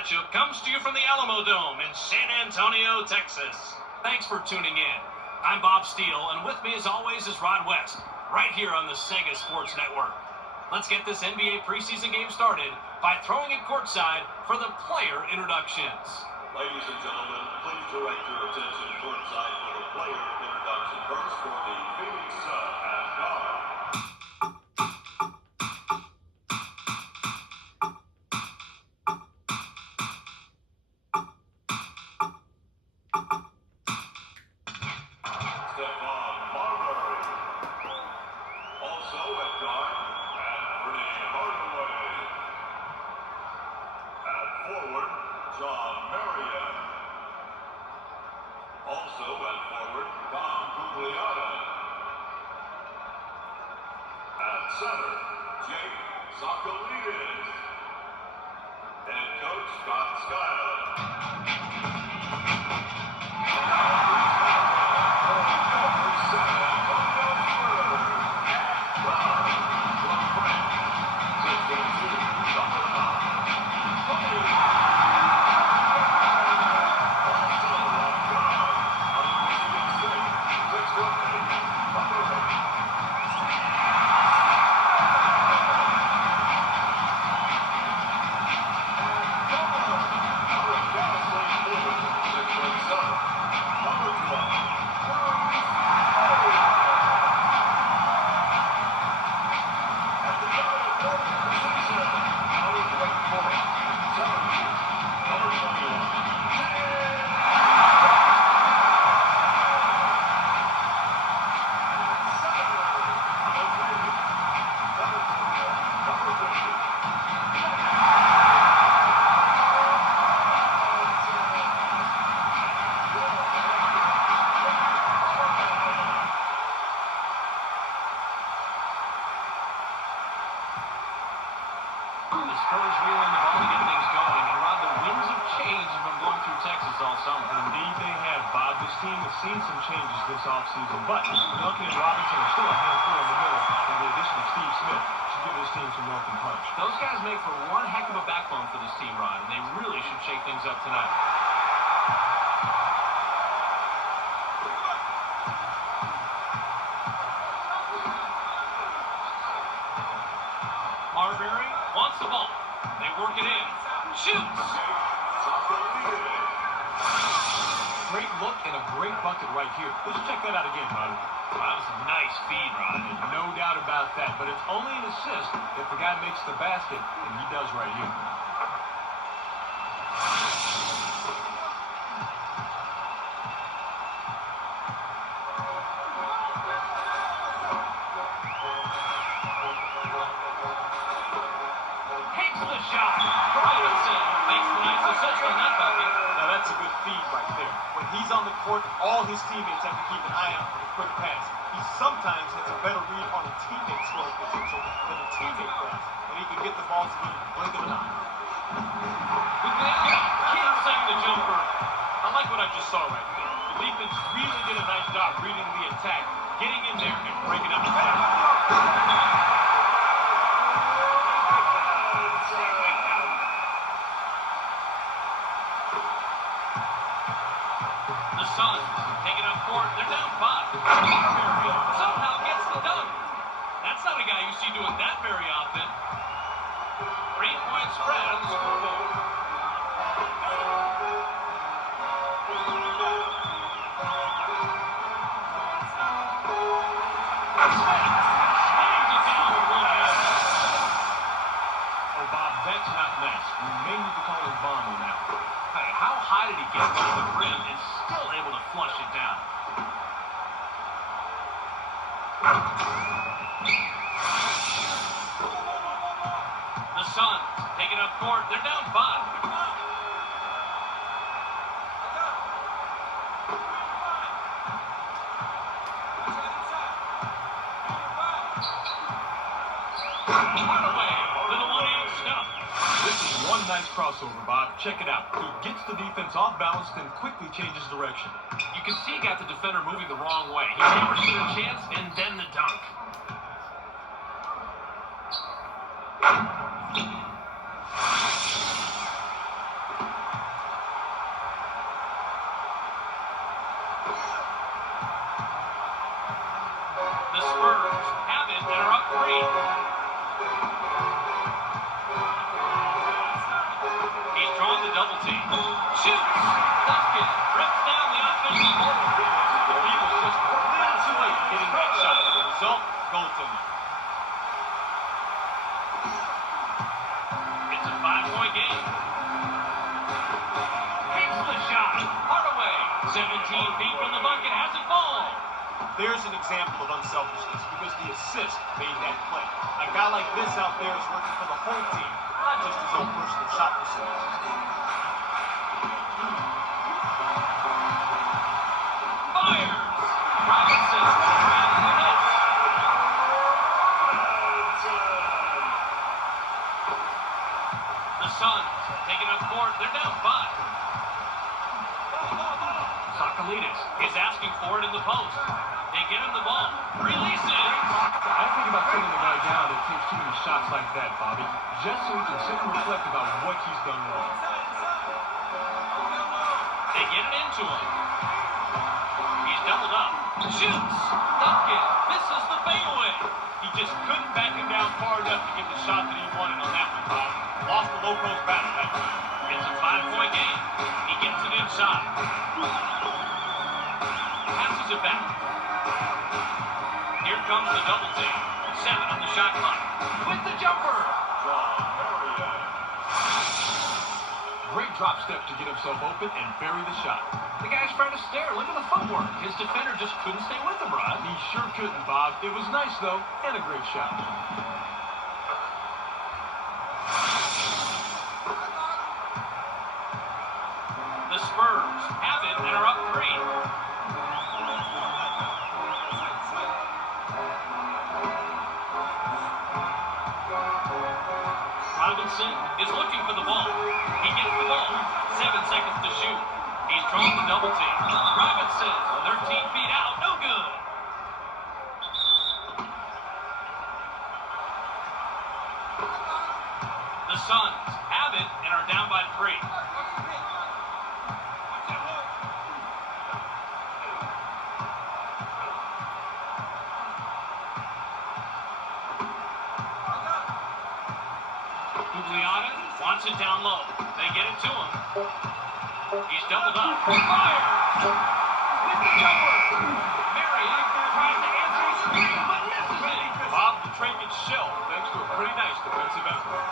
matchup comes to you from the AlamoDome in San Antonio, Texas. Thanks for tuning in. I'm Bob Steele, and with me as always is Rod West, right here on the Sega Sports Network. Let's get this NBA preseason game started by throwing it courtside for the player introductions. Ladies and gentlemen, please direct your attention courtside for the player introduction. First for the Phoenix Suns at guard. Stephon Marbury. Also at guard, forward, Shawn Marion. Also at forward, at center, Jake Sokolidis. Head coach Scott Skiles. The Spurs wheeling the ball to get things going. And Rod, the winds of change have been blowing through Texas all summer. Indeed they have, Bob. This team has seen some changes this offseason, but Duncan and Robinson are still a handful in the middle, and the addition of Steve Smith should give this team some welcome punch. Those guys make for one heck of a backbone for this team, Rod, and they really should shake things up tonight. Marbury wants the ball. They work it in. Shoots! Great look and a great bucket right here. Let's check that out again, Rod. That was a nice feed, Rod. No doubt about that, but it's only an assist if the guy makes the basket, and he does right here. Takes the shot. Robinson makes the nice assist on that bucket. Now that's a good feed right there. When he's on the court, all his teammates have to keep an eye out for the quick pass. He sometimes has a better read on a teammate's scoring potential than a teammate does, and he can get the ball to the blink of an eye. Can't second the jumper. I like what I just saw right there. The defense really did a nice job reading the attack, getting in there and breaking up the pass. The Suns taking up court. They're down 5. Marbury somehow gets the dunk. That's not a guy you see doing that very often. 3-point spread on the scoreboard. Slams it down with one hand. Oh, Bob, that's not nice. We may need to call his bomb on that. Hey, how high did he get to the rim and still able to flush it down? The Suns taking up court. They're down 5. Hardaway with a one-hand stump. This is one nice crossover, Bob. Check it out. He gets the defense off balance and quickly changes direction. You can see he got the defender moving the wrong way. He never stood a chance, and then the dunk. Spurs have it and are up 3. He's drawn the double team. Shoots! Duncan rips down the offensive board. He was just a little too late getting that shot. The result, goaltending. It's a 5-point game. Takes the shot. Hardaway, 17 feet from the bucket, has it fall. There's an example of unselfishness because the assist made that play. A guy like this out there is working for the whole team, not just his own personal shot percentage. Fires! Robinson around the net. The Suns taking up court. They're down 5. Sakalides is asking for it in the post. They get him the ball. Releases. I think about sending a guy down that takes too many shots like that, Bobby, just so he can sit and reflect about what he's done wrong. They get it into him. He's doubled up. Shoots. Duncan misses the fadeaway. He just couldn't back him down far enough to get the shot that he wanted on that one, Bob. Lost the low post battle that time. It's a 5-point game. He gets it inside. Passes it back. Here comes the double team. 7 on the shot clock. With the jumper. Great drop step to get himself open and bury the shot. The guy's trying to stare. Look at the footwork. His defender just couldn't stay with him, Rod. He sure couldn't, Bob. It was nice, though, and a great shot. The Spurs have it and are up 3. Robinson is looking for the ball. He gets the ball. 7 seconds to shoot. He's drawn the double team. Robinson, 13 feet out. No good. The Suns have it and are down by 3. Wants it down low. They get it to him. He's doubled up. Fire! With the jumper. Marion tries to answer his screen, but misses it. Bob, the train gets shelled thanks to a pretty nice defensive effort.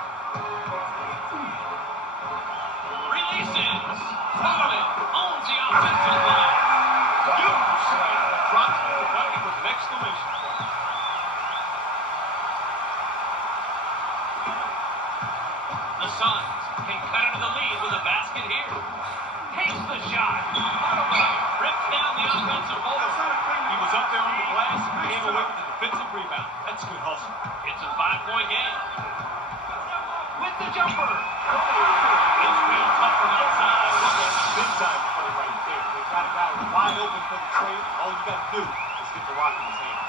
Releases. Holland owns the offensive line. Beautiful slam. Drops to the bucket with an exclamation point. The Suns can cut into the lead with a basket here. Takes the shot. Hardaway rips down the offensive board. He was up there on the glass and came away with the defensive rebound. That's good hustle. It's a 5-point game. With the jumper. It's real tough from outside. Big time play right there. They got a guy wide open for the trade. All you got to do is get the rock in his hands.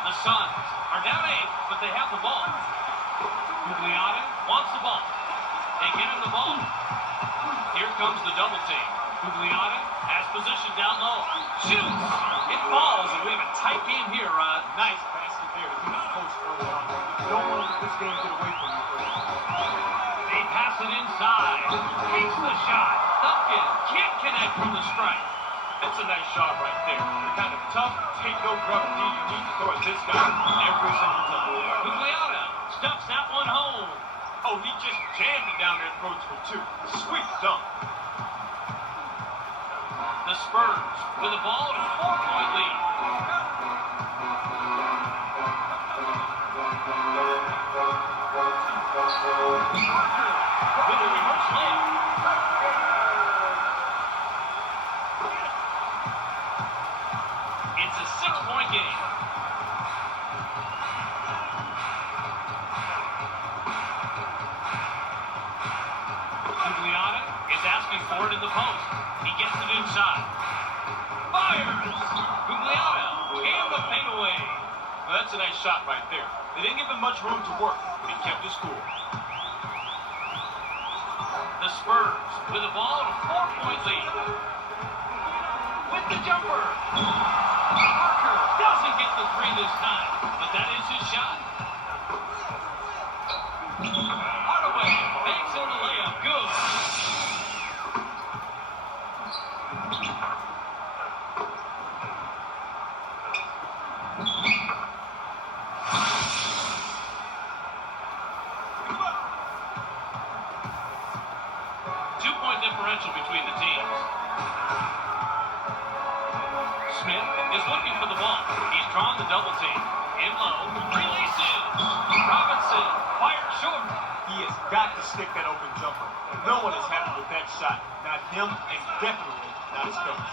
The Suns are down 8, but they have the ball. Gugliotta wants the ball. They get him the ball. Here comes the double team. Gugliotta has position down low. Shoots. It falls, and we have a tight game here, Rod. Nice basket there to keep the post early on. You don't want to let this game get away from you. They pass it inside. Takes the shot. Duncan can't connect from the strike. That's a nice shot right there. The kind of tough, take no grub D you need to throw at this guy every single time. Gugliotta stuffs that one home. Oh, he just jammed it down there and throws for 2. Sweet dunk. The Spurs with the ball and a 4-point lead. With a reverse layup. It's a 6-point game. Gugliotta is asking for it in the post. He gets it inside. Fires! Gugliotta and the fadeaway. Well, that's a nice shot right there. They didn't give him much room to work, but he kept his cool. The Spurs with the ball and a 4-point lead. with the jumper. Parker doesn't get the three this time, but that is his shot. Hardaway banks in the layup. Good. Two-point differential between the teams. Smith is looking for the ball. He's drawn the double team. In low, releases. Robinson fires short. He has got to stick that open jumper. No one is happy with that shot. Not him, and definitely not his coach.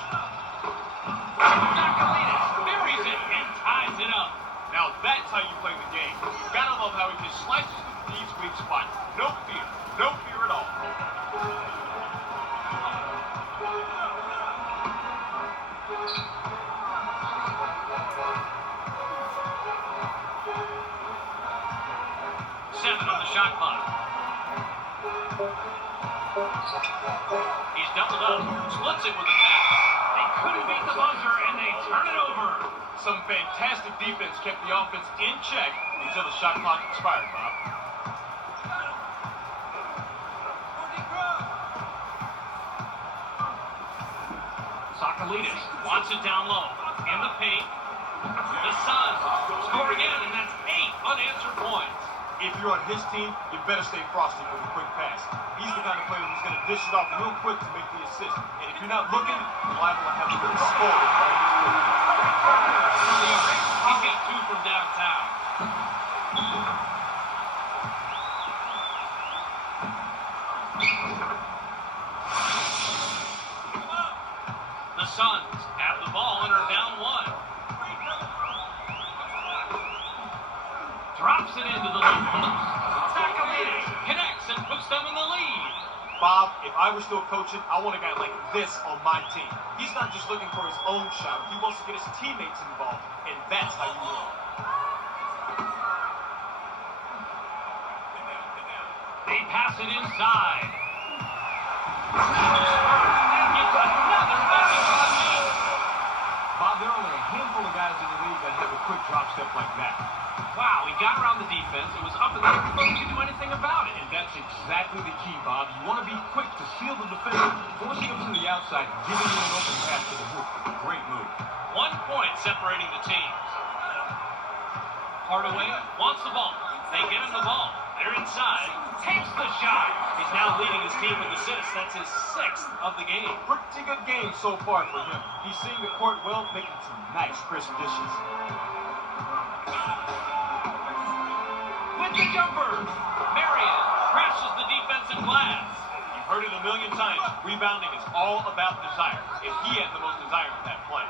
Zakalinas buries it and ties it up. Now that's how you play the game. Gotta love how he just slices these weak spots. No fear. No fear at all. On the shot clock. He's doubled up, splits it with a pass. They couldn't beat the buzzer, and they turn it over. Some fantastic defense kept the offense in check until the shot clock expired, Bob. Zakalinas wants it down low. In the paint. The Suns score again, and that's 8 unanswered points. If you're on his team, you better stay frosty with a quick pass. He's the kind of player who's going to dish it off real quick to make the assist. And if you're not looking, you're liable to have a little score right in his face. He's got 2 from downtown. The Suns have the ball and are down 1. Drops it into the low post. Zakalinas connects and puts them in the lead. Bob, if I were still coaching, I want a guy like this on my team. He's not just looking for his own shot. He wants to get his teammates involved, and that's how you win. They pass it inside. And gets another bucket from me. Bob, there are only a handful of guys in the league that have a quick drop step like that. Wow, he got around the defense. It was up in the air before he could do anything about it. And that's exactly the key, Bob. You want to be quick to seal the defender, forcing him to the outside, giving you an open pass to the hoop. Great move. 1 point separating the teams. Hardaway wants the ball. They get him the ball. They're inside. Takes the shot. He's now leading his team with assists. That's his 6th of the game. Pretty good game so far for him. He's seeing the court well, making some nice crisp dishes. With the jumper, Marion crashes the defensive glass. You've heard it a million times. Rebounding is all about desire. And he had the most desire in that play.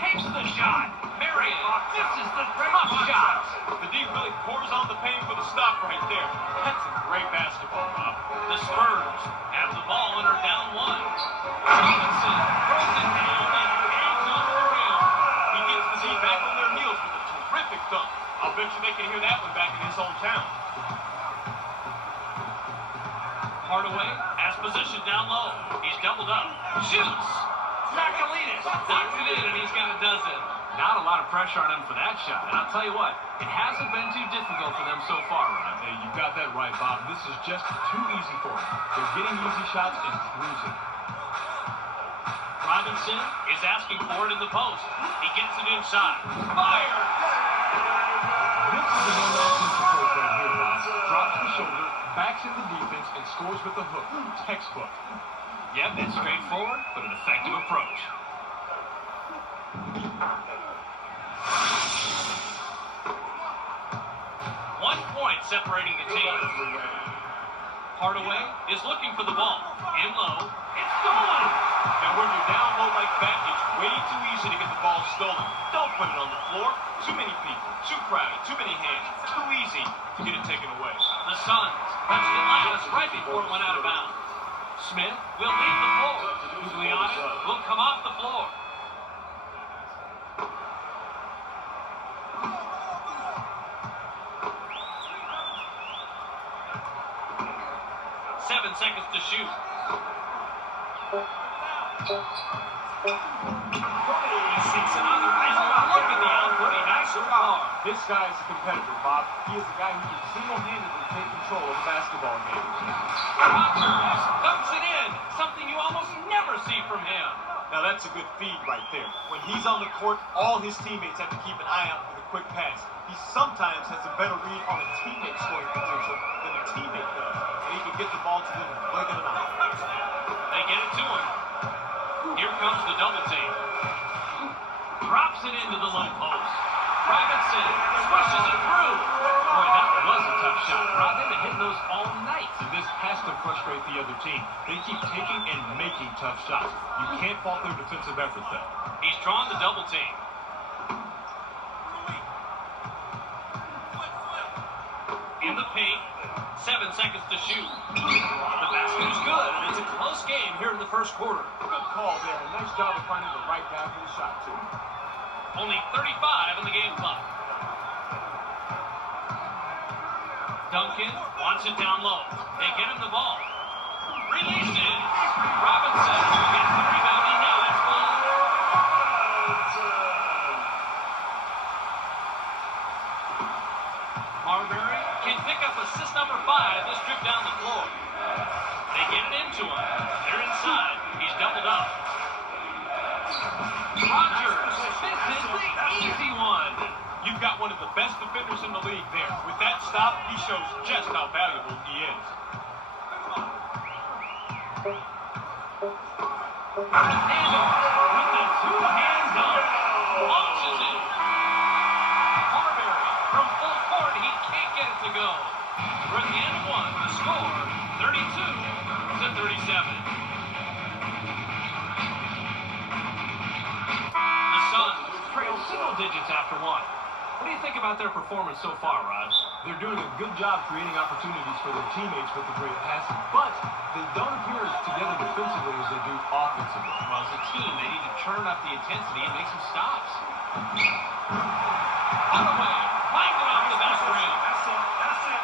Takes the shot. Marion misses the tough shot. The D really pours on the pain for the stop right there. That's some great basketball, Bob. The Spurs have the ball and are down 1. Robinson throws it down and hangs on the rim. He gets the D back on their heels with a terrific dunk. I'll bet you they can hear that one back in his hometown. Hardaway has position down low. He's doubled up. Shoots. Zakalinas knocks it in, and he's got a dozen. Not a lot of pressure on him for that shot. And I'll tell you what, it hasn't been too difficult for them so far, Ron. Hey, you got that right, Bob. This is just too easy for them. They're getting easy shots and cruising. Robinson is asking for it in the post. He gets it inside. Fire! This is the no-nonsense approach right here, Bob. Drops the shoulder, backs in the defense, and scores with the hook. Textbook. Yep, it's straightforward, but an effective approach. 1 point separating the teams. Hardaway is looking for the ball. In low. It's stolen! Now when you're down low like that, it's way too easy to get the ball stolen. Don't put it on the floor. Too many people, too crowded, too many hands. Too easy to get it taken away. The Suns touched it last right before it went out of bounds. Smith will leave the floor. Giuliani will come off the floor. 7 seconds to shoot. He sinks another. Look at the output he has so far. This guy is a competitor, Bob. He is a guy who can single-handedly take control of a basketball game. Rogers dunks it in. Something you almost never see from him. Now that's a good feed right there. When he's on the court, all his teammates have to keep an eye out for the quick pass. He sometimes has a better read on a teammate's scoring potential than a teammate does, and he can get the ball to them in the blink of an eye. They get it to him. Here comes the double team. Drops it into the low post. Robinson swishes it through. Boy, that was a tough shot. Rob, they've been hitting those all night. This has to frustrate the other team. They keep taking and making tough shots. You can't fault their defensive effort, though. He's drawn the double team. In the paint, 7 seconds to shoot. The basket is good, and it's a close game here in the first quarter. Good call there. A nice job of finding the right guy for the shot, too. Only 35 on the game clock. Duncan wants it down low. They get him the ball. Releases. Robinson gets the rebound. He now has full. Marbury can pick up assist number 5. This trip down the floor. They get it into him. They're inside. He's doubled up. Rogers. This is the easy one. You've got one of the best defenders in the league there. With that stop, he shows just how valuable he is. Handle with the 2 hands up. Launches it. Marbury from full court. He can't get it to go. We're at the end of one. The score, 32-37. The Suns trail single digits after one. What do you think about their performance so far, Rod? They're doing a good job creating opportunities for their teammates with the great passing, but they don't appear as together defensively as they do offensively. Well, as a team, they need to turn up the intensity and make some stops. On the way, lined it off the back rim. That's it. That's it.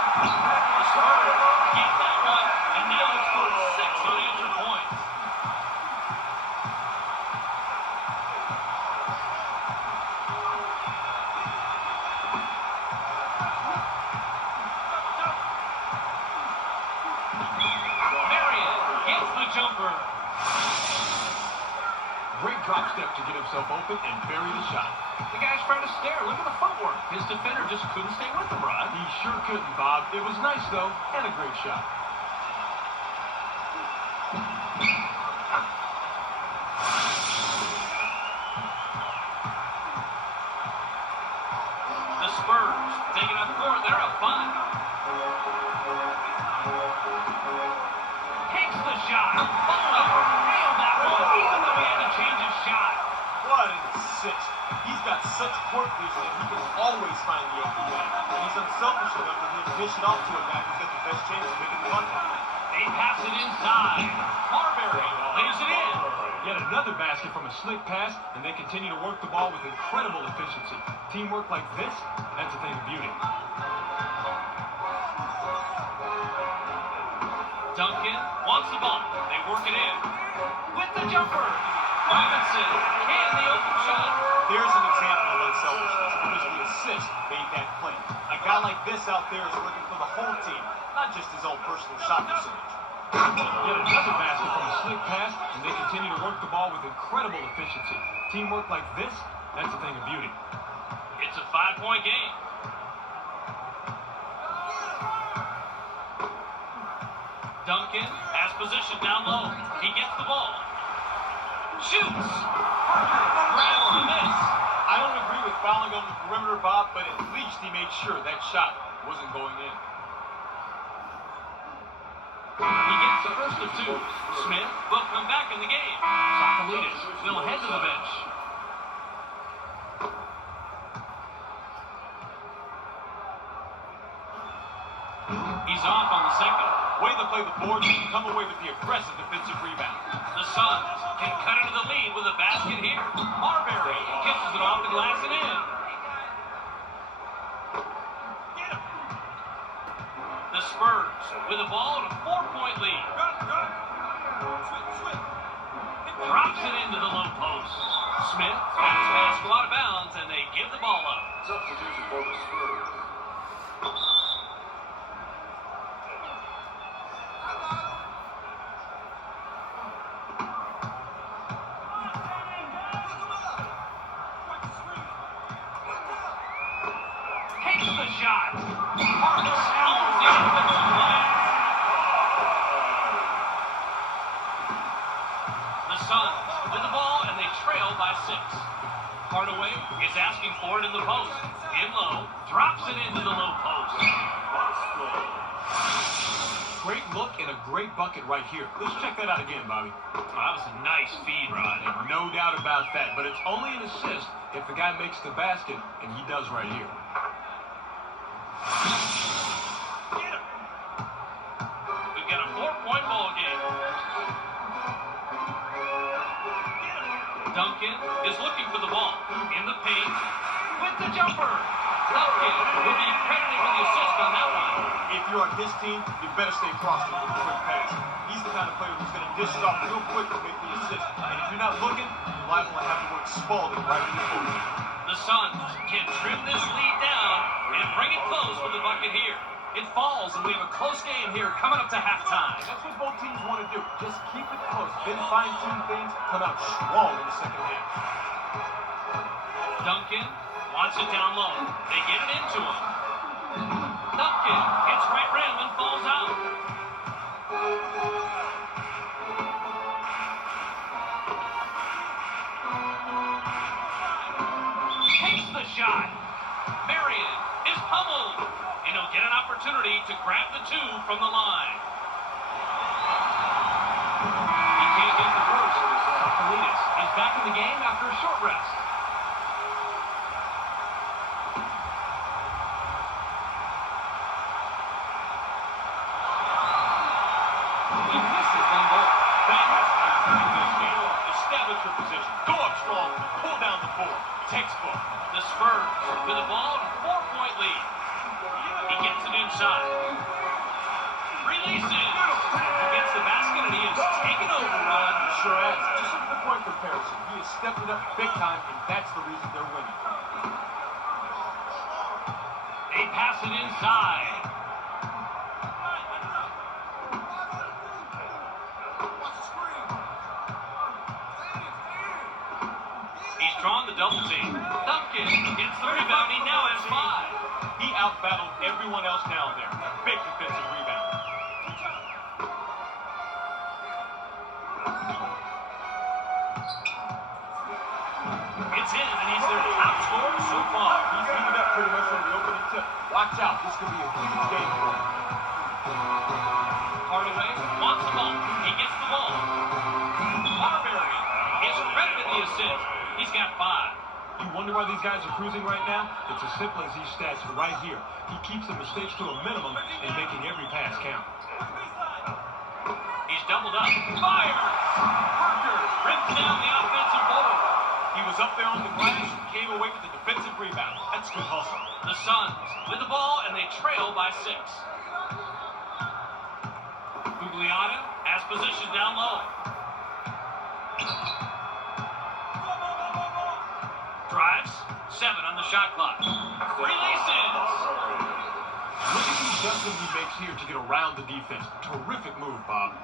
The Spurs get that one, and now it's scored 6 unanswered points. Marion gets the jumper. Great drop step to get himself open and bury the shot. The guy's trying to stare. Look at the footwork. His defender just couldn't stay with him, Rod. He sure couldn't, Bob. It was nice, though, and a great shot. The Spurs taking up 4. They're up 5. Takes the shot. Butler nailed that one, even though he had to change his shot. What an assist. He's got such court vision that he can always find the open man. And he's unselfish enough that he'll dish it off to a guy who's got the best chance of making the bucket. They pass it inside. Marbury lays it in. Yet another basket from a slick pass, and they continue to work the ball with incredible efficiency. Teamwork like this, that's a thing of beauty. Duncan wants the ball. They work it in. With the jumper. Robinson and the open shot. There's an example of unselfishness because the assist made that play. A guy like this out there is looking for the whole team, not just his own personal shot percentage. Yet another basket from a slick pass, and they continue to work the ball with incredible efficiency. Teamwork like this, that's a thing of beauty. It's a 5-point game. Duncan has position down low. He gets the ball. Shoots. Grabs the miss. I don't agree with fouling on the perimeter, Bob, but at least he made sure that shot wasn't going in. He gets the first of 2. Smith will come back in the game. Socolitis will head to the bench. He's off on the second. Way to play the board and come away with the aggressive defensive rebound. The Suns can cut into the lead with a basket here. Marbury kisses it off and lands it in. The Spurs with the ball and a 4-point lead. Drops it into the low post. Smith has his pass go out of bounds, and they give the ball up. Substitution for the Spurs. Takes the shot. Harden owns the offensive glass. The Suns with the ball, and they trail by 6. Hardaway is asking for it in the post. In low, drops it into the low post. Great look and a great bucket right here. Let's check that out again, Bobby. Oh, that was a nice feed, Rod. No doubt about that, but it's only an assist if the guy makes the basket, and he does right here. We've got a 4-point ball game. Duncan is looking for the ball in the paint with the jumper. Duncan will be credited for the assist on that one. If you're on his team, you better stay frosty with the quick pass. He's the kind of player who's going to dish it off real quick to make the assist. And if you're not looking, you're liable to have to work Spalding right in the corner. The Suns can trim this lead down and bring it close with the bucket here. It falls, and we have a close game here coming up to halftime. That's what both teams want to do. Just keep it close. Then fine-tune things, come out strong in the second half. Duncan wants it down low. They get it into him. Duncan hits right rim and falls out. Takes the shot. Marion is pummeled, and he'll get an opportunity to grab the 2 from the line. He can't get the first. Salinas is back in the game after a short rest. He misses on goal. That has to be a good game. Establish your position. Go up strong. Pull down the board. Textbook. The Spurs with the ball and a 4-point lead. He gets it inside. Releases. Gets the basket, and he is taken over, Rod. Sure has. Just look at the point comparison. He has stepped it up big time, and that's the reason they're winning. They pass it inside. He's drawn the double team. Duncan gets the rebound. He now has 5. He out-battled everyone else down there. Big defensive rebound. It's in, and he's their top scorer so far. He's heated up pretty much from the opening tip. Watch out. This could be a huge game for him. Hardaway wants the ball. He gets the ball. Marbury is credited the assist. He's got 5. You wonder why these guys are cruising right now? It's as simple as these stats right here. He keeps the mistakes to a minimum and making every pass count. He's doubled up. Fires! Parker rips down the offensive board. He was up there on the glass and came away with the defensive rebound. That's good hustle. The Suns with the ball, and they trail by 6. Gugliotta has position down low. Drives. 7 on the shot clock. Releases. Look at the adjustment he makes here to get around the defense. Terrific move, Bob.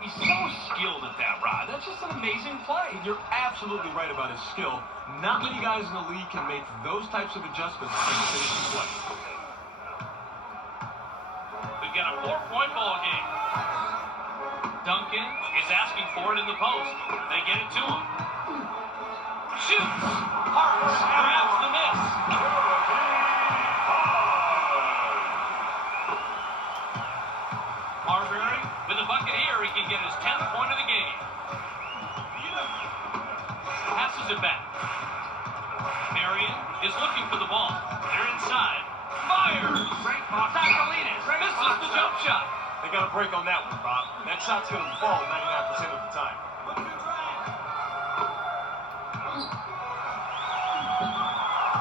He's so skilled at that, Rod. That's just an amazing play. You're absolutely right about his skill. Not many guys in the league can make those types of adjustments and finish the play. We've got a 4-point ball game. Duncan is asking for it in the post. They get it to him. Shoots. Hart grabs the miss. Marbury with a bucket here. He can get his 10th point of the game. Passes it back. Marion is looking for the ball. They're inside. Fires. Salinas misses the jump shot. They got to a break on that one, Bob. That shot's going to fall 99% of the time.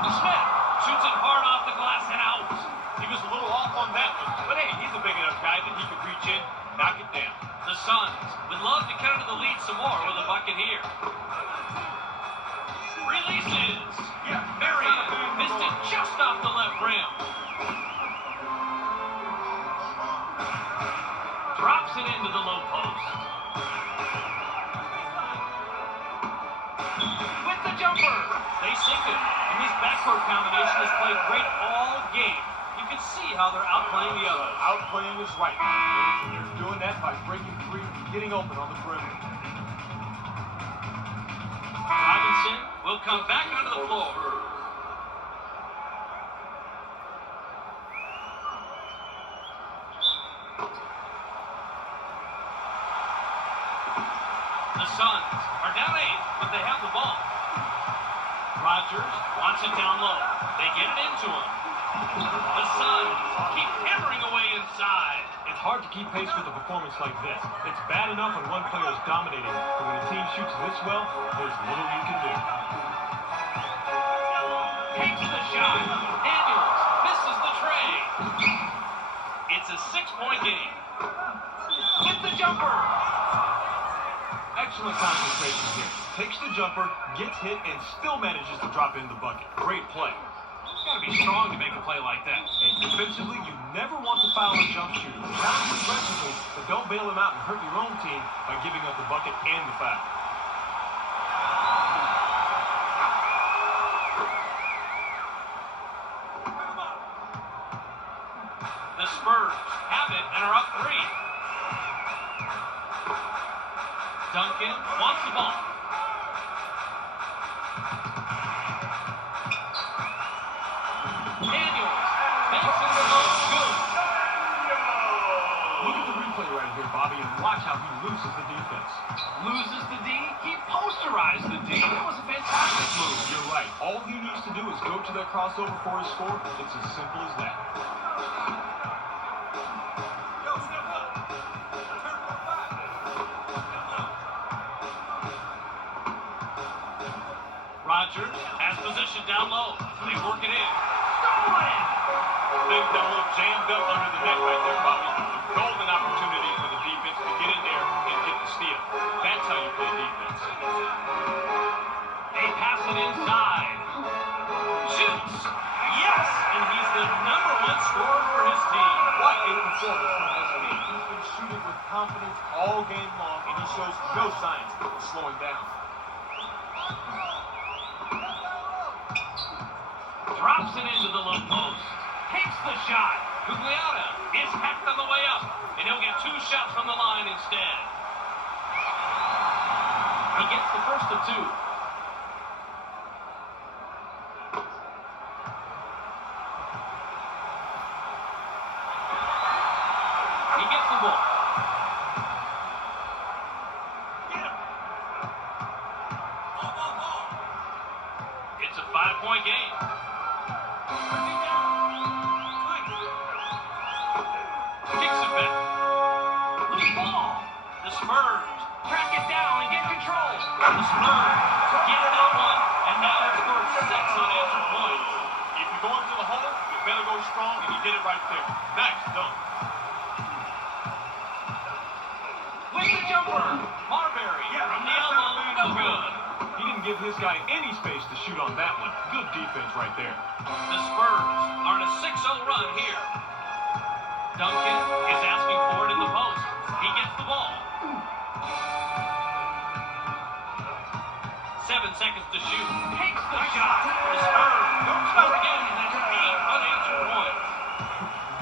Smith shoots it hard off the glass and out. He was a little off on that one, but hey, he's a big enough guy that he could reach in, knock it down. The Suns would love to counter the lead some more with a bucket here. Releases. Marion missed it just off the left rim. Drops it into the low post. With the jumper. They sink it. And this backcourt combination has played great all game. You can see how they're outplaying the other. Outplaying is right. They're doing that by breaking free and getting open on the perimeter. Robinson will come back onto the floor. The Suns are down 8, but they have the ball. Rodgers wants it down low. They get it into him. The Suns keep hammering away inside. It's hard to keep pace with a performance like this. It's bad enough when one player is dominating, but when a team shoots this well, there's little you can do. Takes the shot. Daniels misses the tray. It's a 6-point game. With the jumper. Excellent concentration here. Takes the jumper, gets hit, and still manages to drop it in the bucket. Great play. You gotta be strong to make a play like that. And defensively, you never want to foul a jump shooter. Challenge aggressively, but don't bail him out and hurt your own team by giving up the bucket and the foul. The Spurs have it and are up 3. Duncan wants the ball. Daniels makes it look good. Look at the replay right here, Bobby, and watch how he loses the defense. Loses the D. He posterized the D. That was a fantastic move. You're right. All he needs to do is go to that crossover for his score. It's as simple as that. Rodgers has position down low. They work it in. Stolen! They've got a little jammed up under the net right there, Bobby. A golden opportunity for the defense to get in there and get the steal. That's how you play defense. They pass it inside. Shoots. Yes! And he's the #1 scorer for his team. What a performance from this team. He's been shooting with confidence all game long, and he shows no signs of slowing down. Drops it into the low post. Takes the shot. Gugliotta is hacked on the way up. And he'll get 2 shots from the line instead. He gets the first of 2. He gets the ball. It's a 5-point game. Kicks it back. Loose ball. The Spurs track it down and get control. The Spurs get that one, and now they've scored 6 unanswered points. If you go into the hole, you better go strong, and he did it right there. Nice dunk. With the jumper, Marbury from the elbow, no good. He didn't give his guy any space to shoot on that one. Good defense right there. The Spurs are on a 6-0 run here. Duncan is asking for it in the post. He gets the ball. 7 seconds to shoot. Takes the shot. The Spurs don't stop again, and that's 8 unanswered points.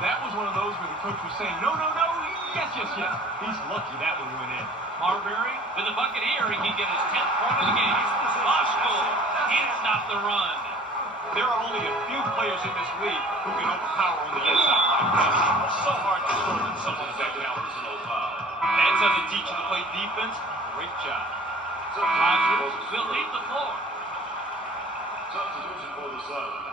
That was one of those where the coach was saying, no, no, no, yes, yes, yes. He's lucky that one went in. Marbury with a bucket here. He can get his 10th point of the game. Boschko can't stop the run. There are only a few players in this league who can overpower on the inside like this. It's so hard to score with someone of that caliber. That's how they teach you to play defense. Great job. Rodgers will lead the floor. Substitution for the Suns.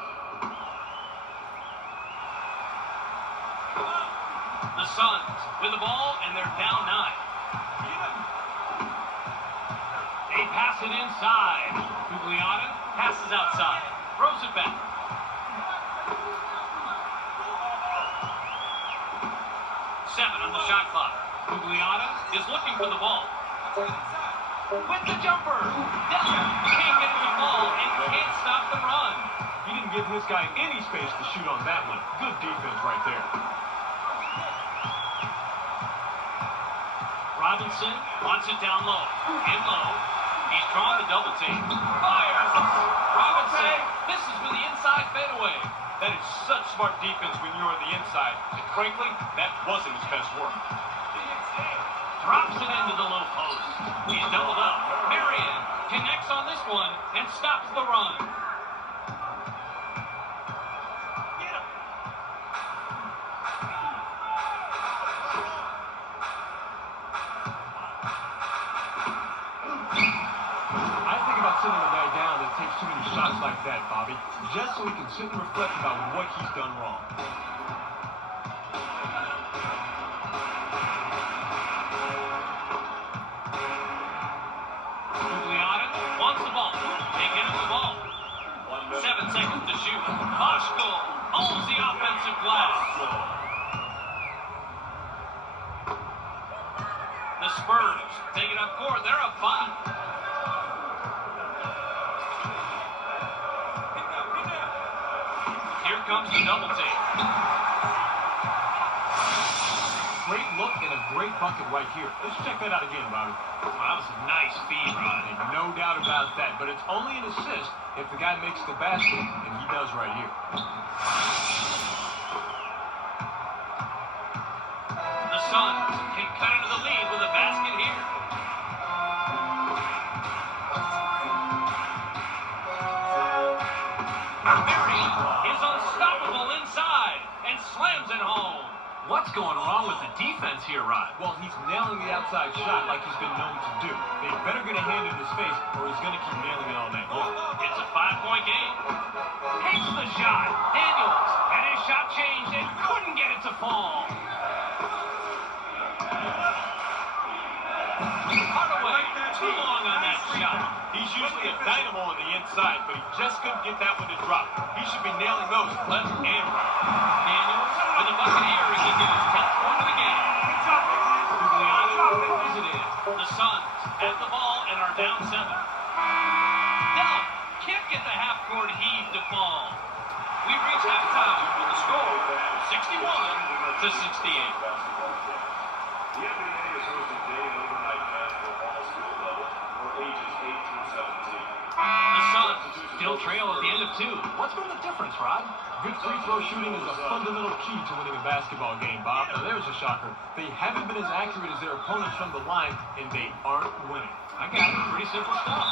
The Suns with the ball, and they're down 9. They pass it inside. Gugliotta passes outside. Throws it back. Seven on the shot clock. Gugliotta is looking for the ball. With the jumper. Dell can't get the ball and can't stop the run. He didn't give his guy any space to shoot on that one. Good defense right there. Robinson wants it down low. In low. He's drawn the double team. Fires! Robinson, this is with the inside fadeaway. That is such smart defense when you're on the inside. And frankly, that wasn't his best work. Drops it into the low post. He's doubled up. Marion connects on this one and stops the run. I think about sitting a guy down that takes too many shots like that, Bobby, just so he can sit and reflect about what he's done wrong. Gugliotta wants the ball. They get him the ball. 7 seconds to shoot. Boschko owns the offensive glass. The Spurs take it up court. They're up 5. Here comes the double take. Great look and a great bucket right here. Let's check that out again, Bobby. Well, that was a nice feed, Rod. No doubt about that, but it's only an assist if the guy makes the basket, and he does right here. The Suns can cut into the lead with a basket here. Marion is unstoppable inside and slams it home. What's going wrong with the defense here, Rod? Well, he's nailing the outside shot like he's been known to do. They better get a hand in his face, or he's going to keep nailing it all night long. It's a 5-point game. Takes the shot. Daniels had his shot changed and couldn't get it to fall. Hardaway, too long on that shot. He's usually a dynamo on the inside, but he just couldn't get that one to drop. He should be nailing those left and right. Daniels with a bucket here. He can get his 10th point of the game. Gugliotta throws it in. The Suns have the ball and are down 7. Dell can't get the half-court heave to fall. We reach halftime with the score 61-68. The NBA is hosting day and overnight camps for all skill levels for ages 8 through 17. The Suns still trail at the end of 2. What's been the difference, Rod? Good free throw shooting is a fundamental key to winning a basketball game, Bob. Now, there's a shocker. They haven't been as accurate as their opponents from the line, and they aren't winning. I got it. Pretty simple stuff.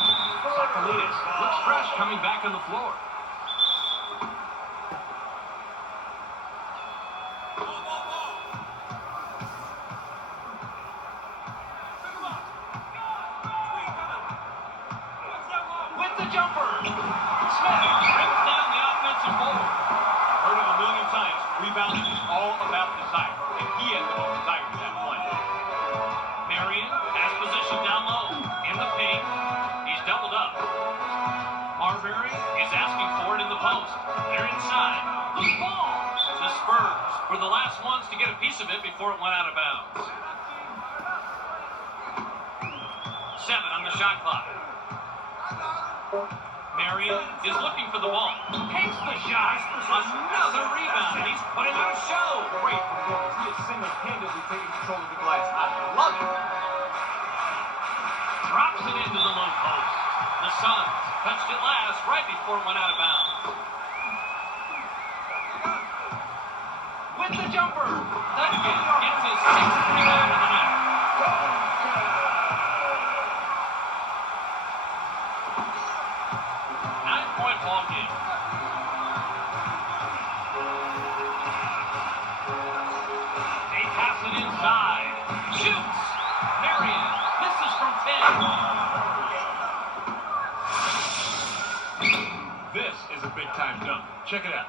Sakalidis looks fresh coming back on the floor. With the jumper. Smith trips down the offensive board. Heard it a million times. Rebounding is all about desire, and he has the most desire to that one. Marion has position down low. In the paint. He's doubled up. Marbury is asking for it in the post. They're inside. The ball. The Spurs were the last ones to get a piece of it before it went out of bounds. 7 on the shot clock. Marion is looking for the ball. Takes the shot. Another rebound. He's putting on a show. Great performance. He is single-handedly taking control of the glass. I love it. Drops it into the low post. The Suns touched it last right before it went out of bounds. With the jumper. Duncan gets his 6th rebound of the night. 9-point ball game. They pass it inside. Shoots. Marion misses from 10. This is a big-time dunk. Check it out.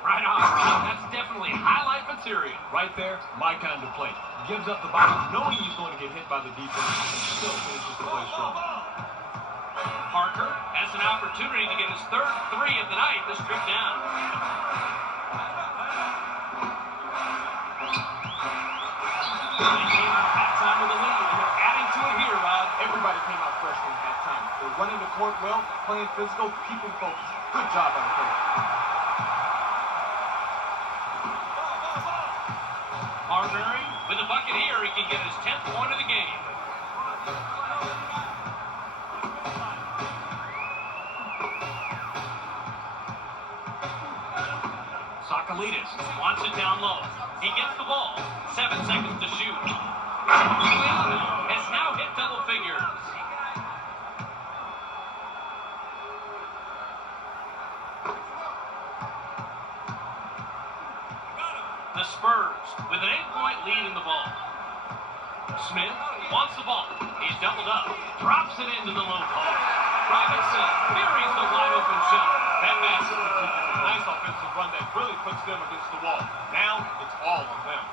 Right on, Rob. That's definitely highlight material. Right there, my kind of play. Gives up the body, knowing he's going to get hit by the defense, and still finishes the play strong. Parker has an opportunity to get his third three of the night this trip down. They came out halftime with a lead, and they're adding to it here, Rod. Everybody came out fresh from halftime. They're running the court well, playing physical, keeping focused. Good job on the court. Marbury with a bucket here. He can get his 10th point of the game. Sakalitis wants it down low. He gets the ball. 7 seconds to shoot. Has now hit double figures. The Spurs with an 8-point lead in the ball. Smith wants the ball. He's doubled up. Drops it into the low post. Robinson buries the wide open shot. That basket completed a nice offensive run that really puts them against the wall. Now it's all on them.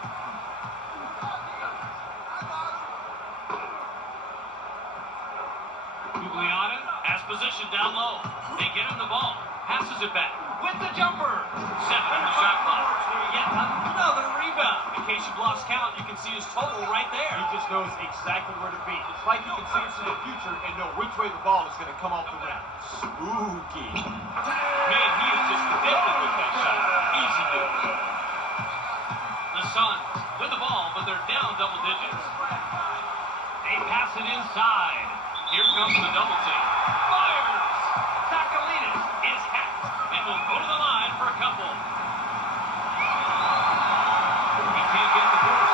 Gugliotta has position down low. They get him the ball. Passes it back with the jumper. 7 on the shot clock. Yet another rebound. In case you've lost count, you can see his total right there. He just knows exactly where to be. It's like he can see into the future and know which way the ball is going to come off the rim. Spooky. Man, he is just addicted with that shot. Easy dude. The Suns with the ball, but they're down double digits. They pass it inside. Here comes the double team. Fires! Sakalitis is hacked and will go to the line for a couple. He can't get the first.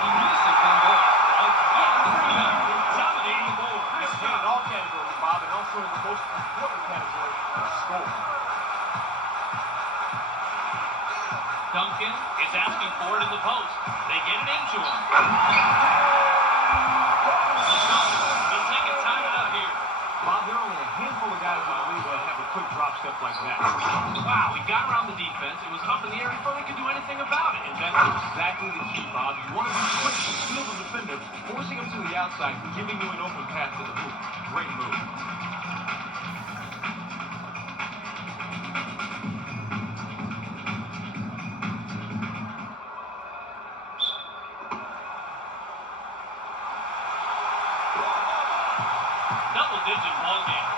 He misses them both. Again, the rebound. Dominating the board. He's playing in all categories, Bob, and also in the most important category, score. Duncan is asking for it in the post. They get it into him. He's taking time out here. Bob, there are only a handful of guys in the league that have a quick drop step like that. Wow, he got around the defense. It was up in the air before he could do anything about it. And that's exactly the key, Bob. You want to be quick to steal the defender, forcing him to the outside, giving you an open path to the hoop. Great move. Double-digit ball game.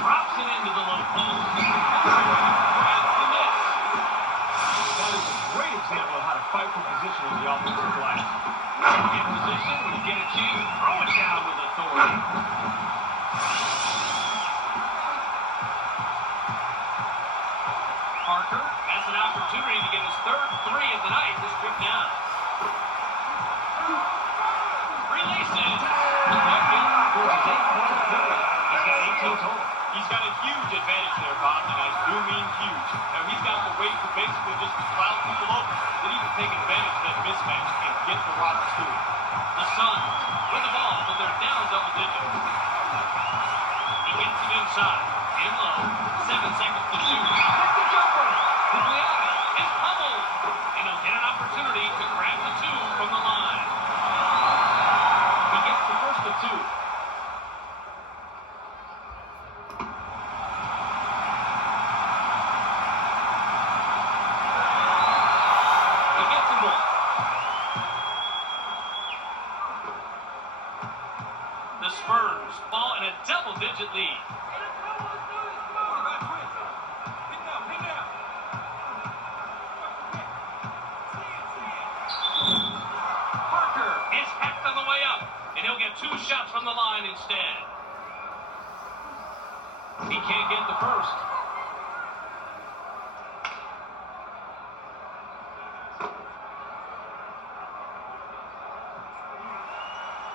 Drops it into the low post. Grabs the miss. That is a great example of how to fight for position in the offensive glass. In position, when you get a chance, throw it down with authority. Parker has an opportunity to get his third three of the night this trip down. Releases. Duncan scores his 8-point total. He's got 18 total. He's got a huge advantage there, Bob, and I do mean huge. Now, he's got the weight to basically just cloud people over, then he can take advantage of that mismatch and get the Rockets to it. The Suns with the ball, but they're down double digits. He gets it inside. In low. 7 seconds to shoot. With the jumper. Gugliotta is pummeled. And he'll get an opportunity to grab the 2 from the line. He gets the first of 2. He gets them both. The Spurs fall in a double-digit lead. Parker is hacked on the way up, and he'll get 2 shots from the line instead. He can't get the first.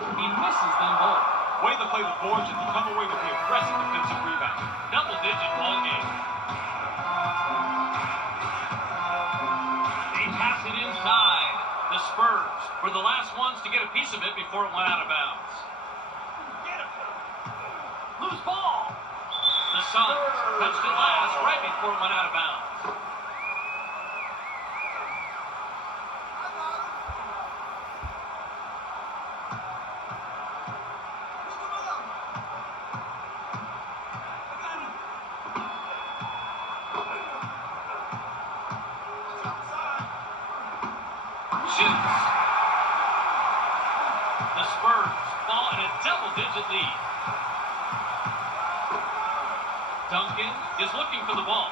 He misses them both. Way to play the boards and come away with the aggressive defensive rebound. Double-digit ball game. They pass it inside. The Spurs were the last ones to get piece of it before it went out of bounds. Loose ball. The Suns touched it last right before it went out of bounds. Shoots. The Spurs fall in a double-digit lead. Duncan is looking for the ball.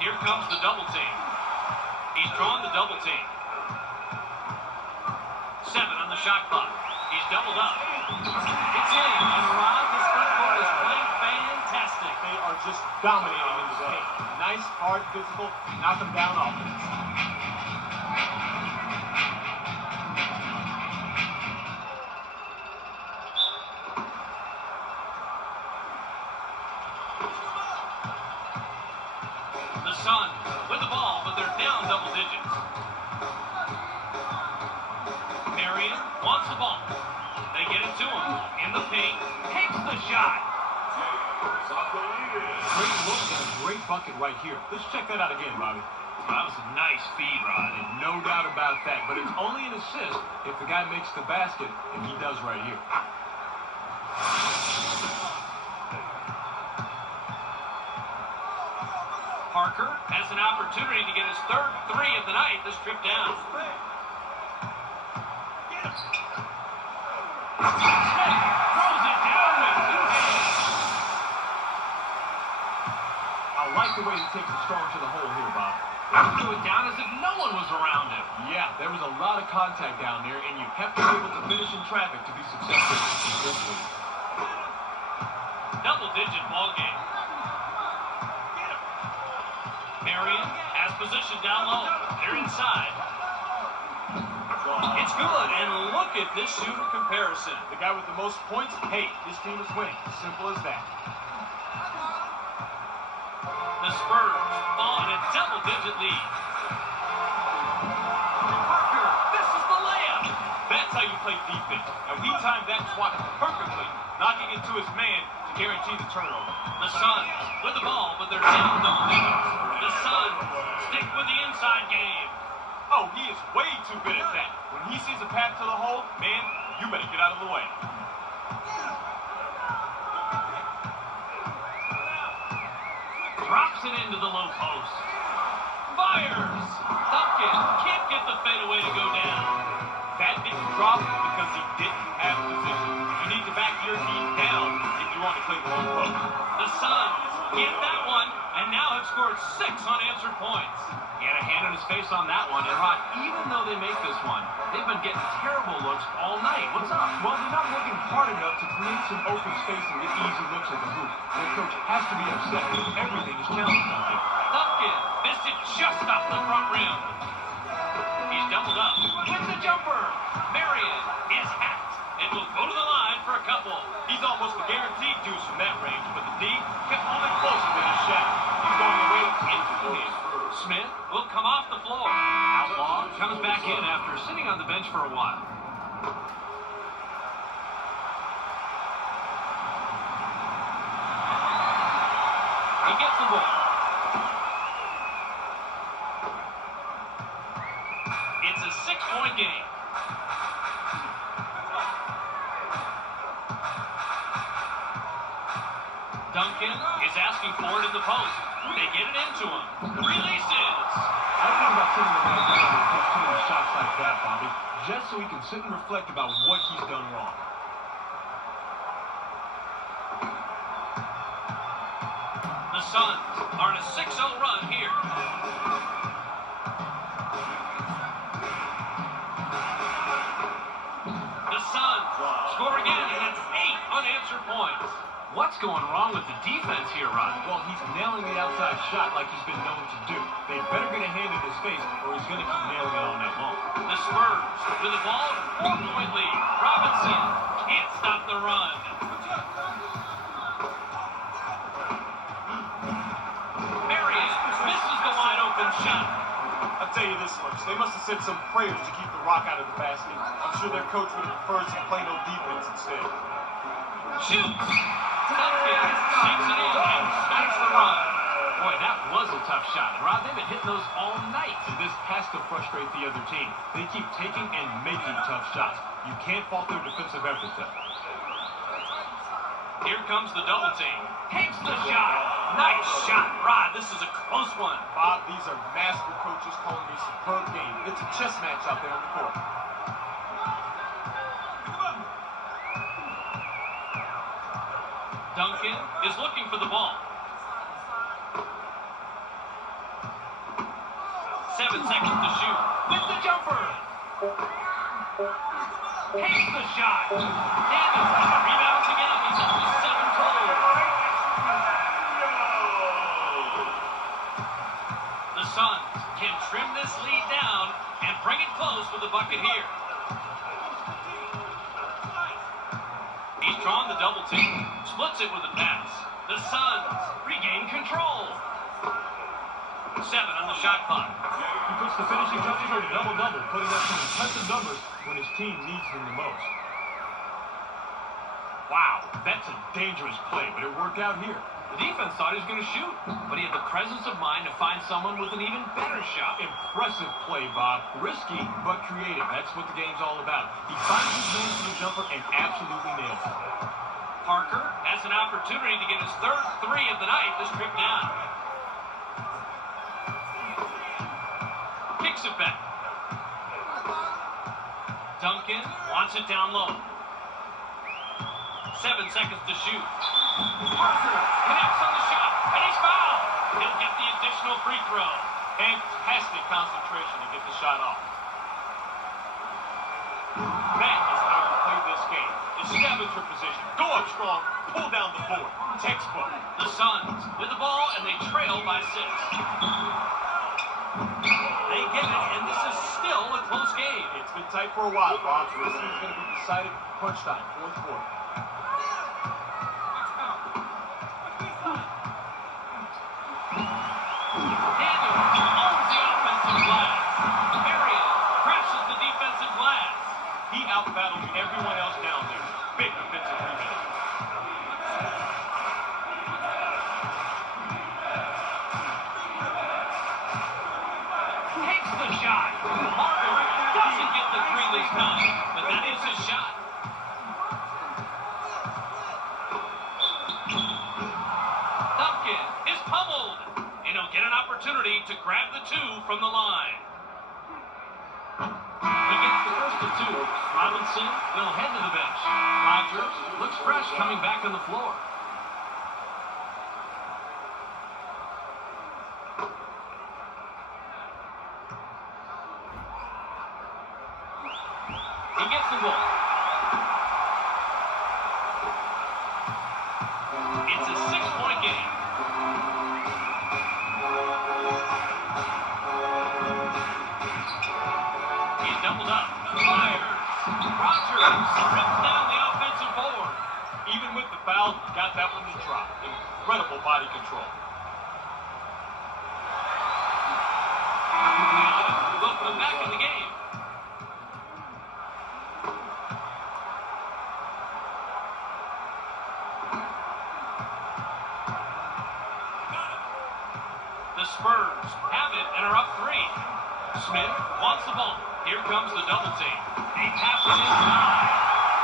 Here comes the double team. He's drawn the double team. 7 on the shot clock. He's doubled up. It's in. And Rod, this front court is playing fantastic. They are just dominating in the paint. Nice, hard, physical, knock them down offense. The Suns with the ball, but they're down double digits. Marion wants the ball. They get it to him. In the paint. Takes the shot. Great look and a great bucket right here. Let's check that out again, Bobby. That was a nice feed, Rod. And no doubt about that, but it's only an assist if the guy makes the basket, and he does right here. Parker has an opportunity to get his third 3 of the night. This trip down. Smith throws it down with 2 hands. I like the way he takes it strong to the hole here, Bob. Threw it down as if no one was around him. Yeah, there was a lot of contact down there, and you have to be able to finish in traffic to be successful in this league. Double-digit ball game. Marion has position down low. They're inside. It's good, and look at this shooting comparison. The guy with the most points, hey, his team is winning. Simple as that. The Spurs fall in a double-digit lead. Parker, this is the layup. That's how you play defense. And he timed that swat perfectly, knocking it to his man to guarantee the turnover. The Suns with the ball, but they're down double digits. The Suns stick with the inside game. Oh, he is way too good at that. When he sees a path to the hole, man, you better get out of the way. Drops it into the low post. Fires. Duncan can't get the fadeaway to go down. That didn't drop because he didn't have position. You need to back your team down if you want to play the long post. The Suns get that one, and now have scored 6 unanswered points. He had a hand on his face on that one, and Rod, even though they make this one, they've been getting terrible looks all night. What's up? Well, they're not working hard enough to create some open space and get easy looks at the hoop. Their coach has to be upset because everything is challenged out there. Duncan missed it just off the front rim. He's doubled up with the jumper. Marion is hacked and will go to the line for a couple. He's almost a guaranteed deuce from that range, but the D kept moving closer than his shot. He's going away into the hand. Smith will come off the floor. Outlaw comes back in after sitting on the bench for a while. He gets the ball. It's a 6-point game. Duncan is asking for it in the post. They get it into him. Releases. I think about sitting the guy down when he takes too many shots like that, Bobby, just so he can sit and reflect about what he's done wrong. The Suns are on a 6-0 run here. The Suns score again, and that's 8 unanswered points. What's going wrong with the defense here, Rod? Well, he's nailing the outside shot like he's been known to do. They better get a hand in his face, or he's going to keep nailing it all night long. The Spurs with the ball, 4-point lead. Robinson can't stop the run. Marion misses the wide open shot. A I'll tell you this much. They must have said some prayers to keep the rock out of the basket. I'm sure their coach would have preferred some plain old defense instead. Shoots! Duncan sinks it in and smacks the run. Boy, that was a tough shot. And Rod, they've been hitting those all night. And this has to frustrate the other team. They keep taking and making tough shots. You can't fault their defensive efforts though. Here comes the double team. Takes the shot. Nice shot. Rod, this is a close one. Bob, these are master coaches calling a superb game. It's a chess match out there on the court. Duncan is looking for the ball. 7 seconds to shoot. With the jumper. Takes the shot. Davis rebounds again. He's up to 7 total. The Suns can trim this lead down and bring it close with a bucket here. He's drawn the double team. Splits it with a pass. The Suns regain control. 7 on the shot clock. He puts the finishing touches on a double-double, putting up some impressive numbers when his team needs them the most. Wow, that's a dangerous play, but it worked out here. The defense thought he was going to shoot, but he had the presence of mind to find someone with an even better shot. Impressive play, Bob. Risky, but creative. That's what the game's all about. He finds his man for the jumper and absolutely nails it. Parker has an opportunity to get his third 3 of the night this trip down. Kicks it back. Duncan wants it down low. 7 seconds to shoot. Parker connects on the shot, and he's fouled. He'll get the additional free throw. Fantastic concentration to get the shot off. That is how you play this game. Establish your position. Go up strong. Pull down the board. Textbook. The Suns with the ball, and they trail by 6. They get it, and this is still a close game. It's been tight for a while, Bob. This is going to be decided crunch time, fourth quarter. Daniel owns the offensive glass. Marion crashes the defensive glass. He out-battled everyone else down there. Big defensive rebound. Takes the shot. Marbury doesn't get the 3 this time, but that is his shot. Duncan is pummeled, and he'll get an opportunity to grab the 2 from the line. He gets the first of 2. Robinson will head to the bench. Rogers looks fresh coming back on the floor. He gets the ball. It's a 6-point game. He's doubled up. Fires. Rogers rips down the offensive board. Even with the foul, got that one to drop. Incredible body control. We'll put him back in the game. The Spurs have it and are up 3. Smith wants the ball. Here comes the double team. They pass it inside.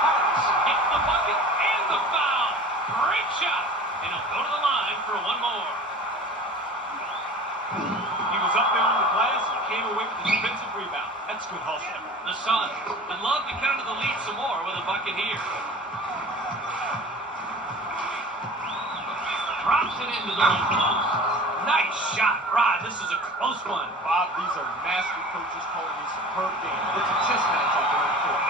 Hartz gets the bucket and the foul. Great shot. And he'll go to the line for 1 more. He was up there on the glass and came away with the defensive rebound. That's good hustle. The Suns would love to cut into the lead some more with a bucket here. Drops it into the low post. Nice shot, Rod. This is a close one. Bob, these are master coaches calling a superb game. It's a chess match out there on the court.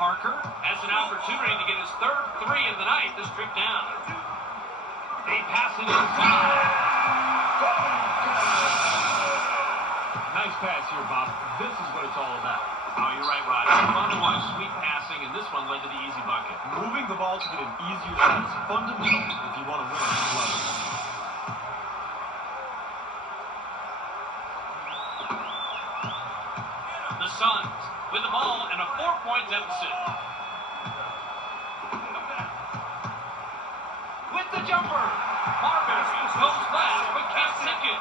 Parker has an opportunity to get his third 3 of the night this trip down. They pass it inside. Nice pass here, Bob. This is what it's all about. Oh, you're right, Rod. It's fun to watch sweet passing, and this one led to the easy bucket. Moving the ball to get an easier shot is fundamental if you want to win at this level. The Suns with the ball and a 4-point deficit. With the jumper, Marbury goes left but can't sink it.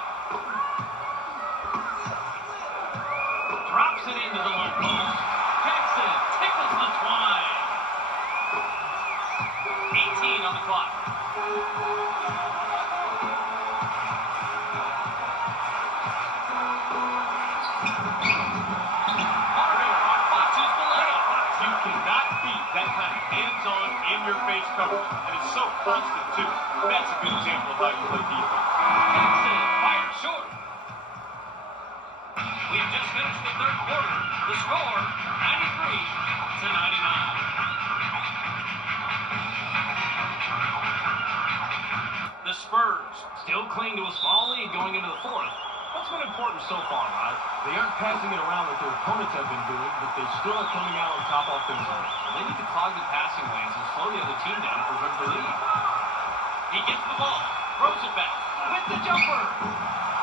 Drops it into the low post. Jackson tickles the twine. 18 on the clock. That kind of hands-on, in-your-face coverage, and it's so constant, too. That's a good example of how you play defense. Jackson fired short. We've just finished the third quarter. The score, 93-99. The Spurs still cling to a small lead going into the fourth. What's been important so far, Rod? They aren't passing it around like their opponents have been doing, but they still are coming out on top offensively. They need to clog the passing lanes and slow the other team down for good relief. He gets the ball, throws it back, with the jumper.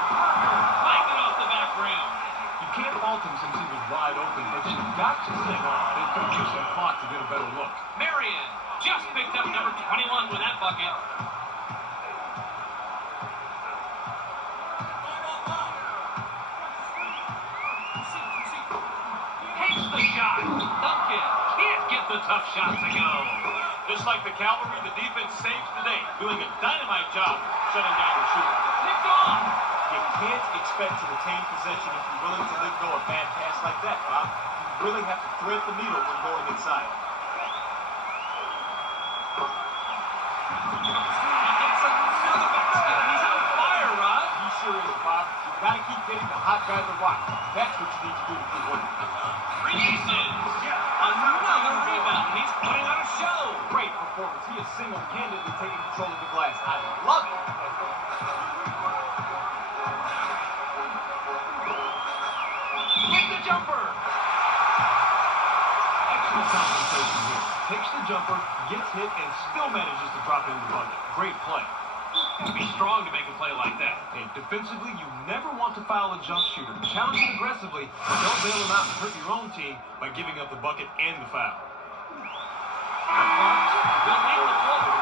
Parker, flanked it off the back rim. You can't fault him since he was wide open, but you've got to sit on. They could use that clock to get a better look. Marion just picked up number 21 with that bucket. Duncan can't get the tough shot to go. Just like the cavalry, the defense saves today, doing a dynamite job shutting down the shooter. Picked off. You can't expect to retain possession if you're willing to let go a bad pass like that, Bob. You really have to thread the needle when going inside. He gets another basket, and he's on fire, Rod. He sure is, Bob. You've got to keep getting the hot guy the rock. That's what you need to do to keep winning. Releases. Another rebound. He's putting on a show. Great performance. He is single-handedly taking control of the glass. I love it. With the jumper. Excellent concentration here. Takes the jumper, gets hit, and still manages to drop it in the bucket. Great play. Be strong to make a play like that. And defensively, you never want to foul a jump shooter. Challenge him aggressively, but don't bail him out and hurt your own team by giving up the bucket and the foul. Parks will leave the floor.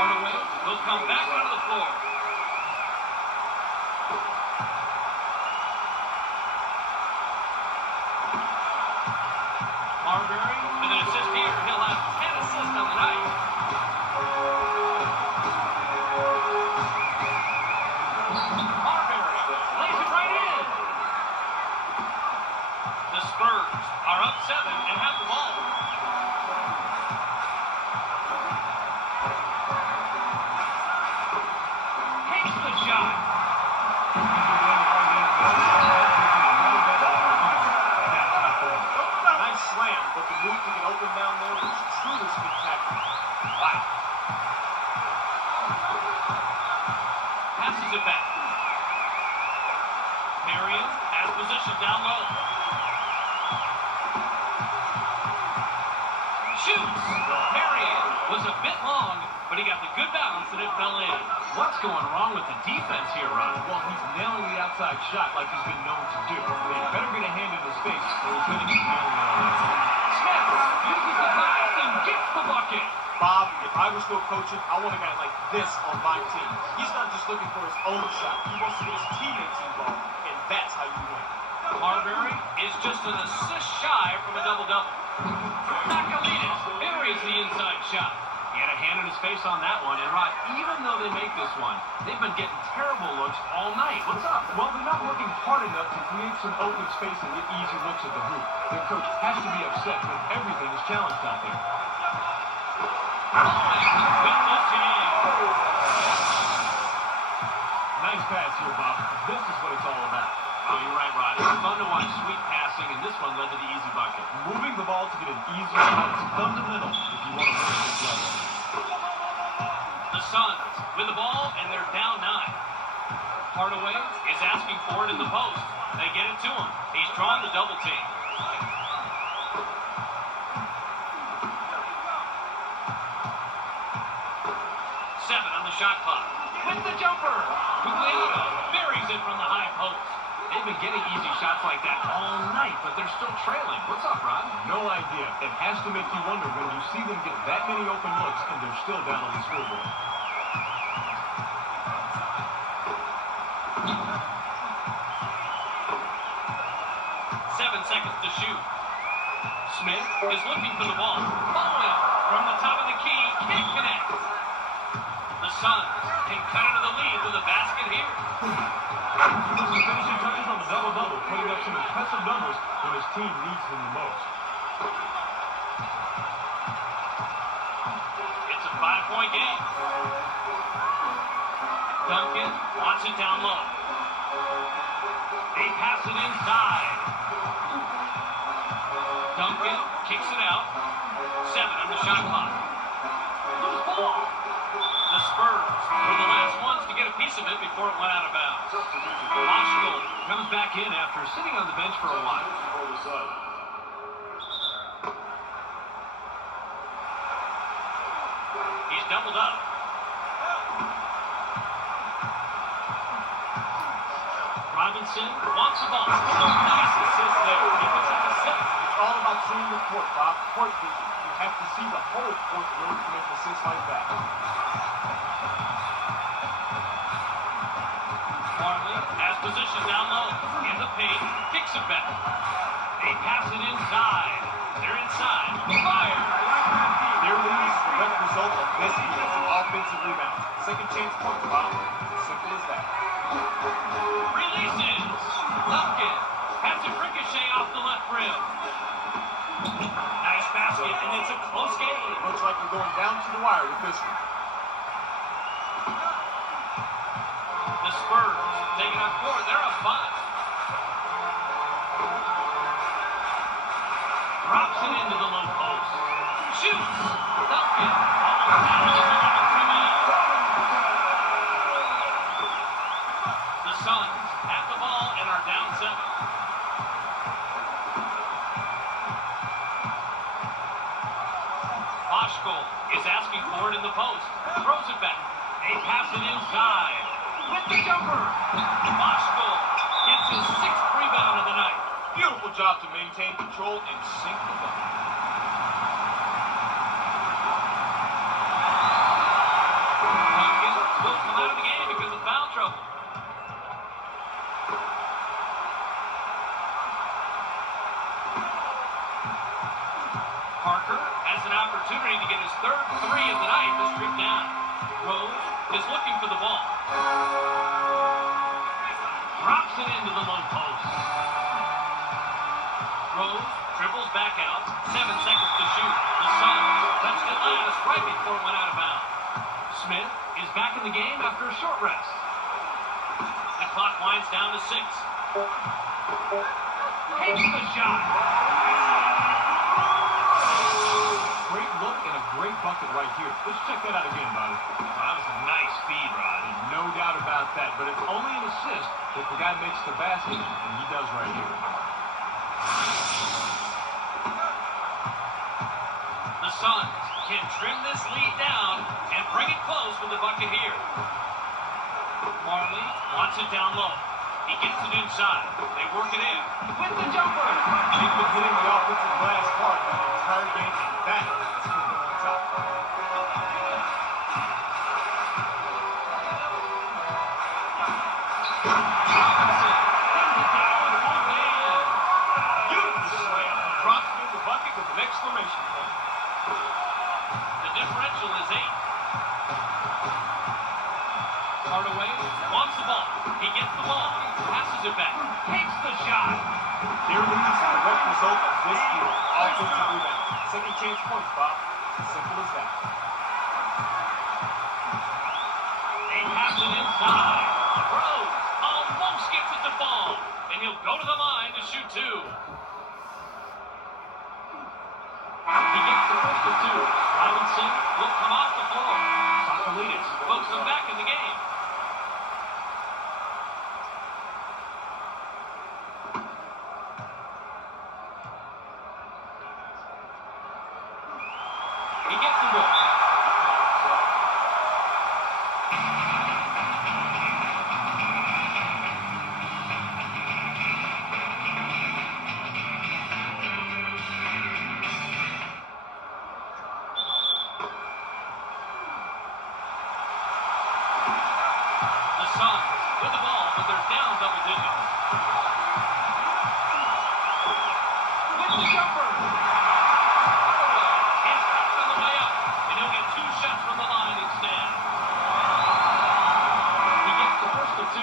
Hardaway will come back onto the floor. Marbury with an assist here. He'll have 10 assists on the night. Marbury lays it right in. The Spurs are up 7 and have the ball. Takes the shot. Nice slam, but the move to get open down there was truly spectacular. Wow. Passes it back. Marion has position down low. Shoots. Marion was a bit long, but he got the good bounce and it fell in. What's going wrong with the defense here, Ron? Well, he's nailing the outside shot like he's been known to do. They better get a hand in his face or he's going to keep nailing it all night. Smith uses the pass and gets the bucket. Bob, if I were still coaching, I want a guy like this on my team. He's not just looking for his own shot. He wants to get his teammates involved, and that's how you win. Marbury is just an assist shy from a double-double. Nakalides buries the inside shot. He had a hand in his face on that one, and Rod, even though they make this one, they've been getting terrible looks all night. What's up? Well, they're not working hard enough to create some open space and get easy looks at the hoop. Their coach has to be upset when everything is challenged out there. With the jam. Nice pass here, Bob. This is what it's all about. Oh, you're right, Rod. It's fun to watch sweet passing, and this one led to the easy bucket. Moving the ball to get an easier shot is fundamental if you want to win at this level. The Suns with the ball, and they're down 9. Hardaway is asking for it in the post. They get it to him. He's drawn the double team. 7 on the shot clock. With the jumper. Guglielmo buries it from the high post. They've been getting easy shots like that all night, but they're still trailing. What's up, Rod? No idea. It has to make you wonder when you see them get that many open looks and they're still down on the scoreboard. 7 seconds to shoot. Smith is looking for the ball. Bowman from the top of the key. Can't connect. The Suns can cut into the lead with a basket here. Some finishing touches on the double-double, putting up some impressive numbers when his team needs him the most. It's a 5-point game. Duncan wants it down low. They pass it inside. Duncan kicks it out. 7 on the shot clock. Loose ball. The Spurs were the last ones to get a piece of it before it went out of bounds. Washington Comes back in after sitting on the bench for a while. He's doubled up. Robinson wants the ball. Nice assist there. He puts up a 6. It's all about seeing the court, Bob. Court vision. You have to see the whole court in order to make assists like that. Marley has position down low. In the paint, kicks it back. They pass it inside. They're inside. Fire! Their lead is the direct result of this defensive offensive rebound. Second chance point, Bob. Simple as that. Releases. Duncan has a ricochet off the left rim. Nice basket, and it's a close game. Looks like we're going down to the wire with this one. The Spurs taking on 4. They're up 5. Drops it into the low post. Shoots. Duncan almost down to the 3 minutes. The Suns have the ball and are down 7. Boschko is asking for it in the post. Throws it back. They pass it inside. With the jumper. Boschko gets his 6th rebound of the night. Beautiful job to maintain control and sink the ball. Duncan will come out of the game because of foul trouble. Parker has an opportunity to get his 3rd 3 of the night to strip down. Rose is looking for the ball. Drops it into the low post. Rose dribbles back out. 7 seconds to shoot. The Suns touched it last right before it went out of bounds. Smith is back in the game after a short rest. The clock winds down to 6. Takes the shot. Great look and a great bucket right here. Let's check that out again, Bobby. That was a nice feed, Rod. No doubt about that, but it's only an assist if the guy makes the basket, and he does right here. The Suns can trim this lead down and bring it close with the bucket here. Marley wants it down low. He gets it inside. They work it in. With the jumper. They've been hitting the offensive glass hard the entire game, and that is putting them on top. Robinson brings it down with one hand. Beautiful slam. Drops it in the bucket with an exclamation point. The differential is 8. Hardaway wants the ball. He gets the ball. Passes it back. Takes the shot. Their lead is the direct result of this year. Offensive rebound. Second chance points, Bob. Simple as that. They pass it inside. Rose almost gets it to fall. And he'll go to the line to shoot 2. He gets the first of 2. Robinson will come off the floor. Sakalidis puts them back in the game. He gets the ball. With the ball, but they're down double digits. With the jumper. His shot's on the way up, and he'll get 2 shots from the line instead. He gets the first of 2.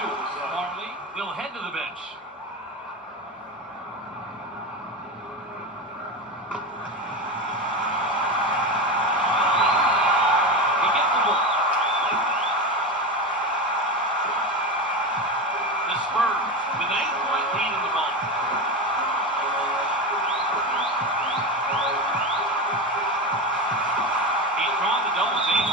Marley will head to the bench. He gets the ball. The Spurs with an 8-point lead in the ball. He's drawn the double team.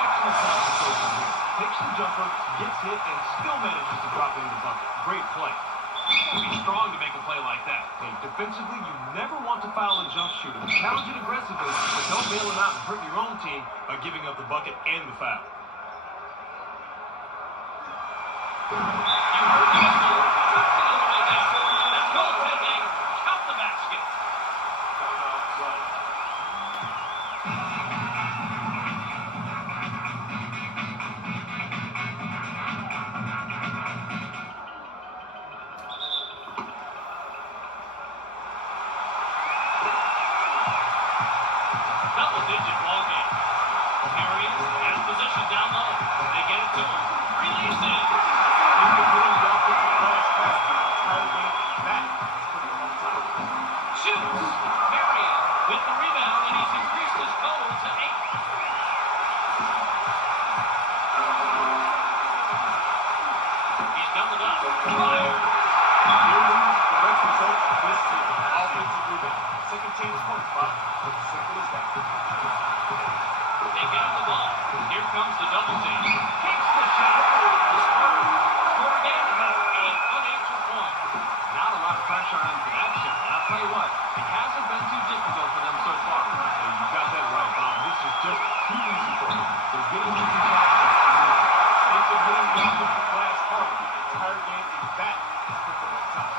Excellent concentration here. Takes the jumper, gets hit, and still manages to drop it in the bucket. Great play. He's got to be strong to make a play like that. Hey, defensively, you never want to foul a jump shooter. Challenge it aggressively, but don't bail him out and hurt your own team by giving up the bucket and the foul. You heard the whistle. That's the other way down. That's goaltending. Count the basket. Double-digit ball game. Marion has position down low. They get it to him. Releases. He's been hitting the offensive glass hard the entire game. That is putting him on top. Shoots. Marion with the rebound, and he's increased his total to 8. He's doubled up. Fired. Here is the direct result of this team. Offensive rebound. Second chance point spot. It's as simple as that. They get the ball. Here comes the double team. Takes the shot. The Spurs score again and have 8 unanswered points. Not a lot of pressure on him for that shot. And I'll tell you what, it hasn't been too difficult for them so far. Hey, you got that right, Bob. This is just too easy for them. They're getting easy shots. They've been hitting the offensive glass hard the entire game, and that is putting them on top.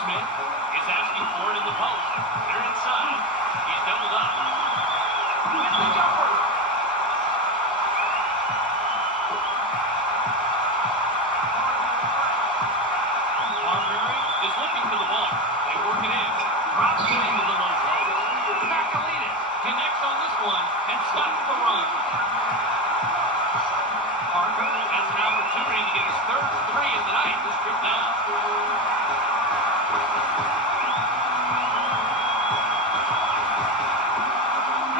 Smith is asking for it in the post. They're inside. He's doubled up. With the jumper. Marbury is looking for the ball. They work it in. Drops it into the low post. Bakalidis connects on this one and stops the run. Parker has an opportunity to get his third 3 of the night to strip down.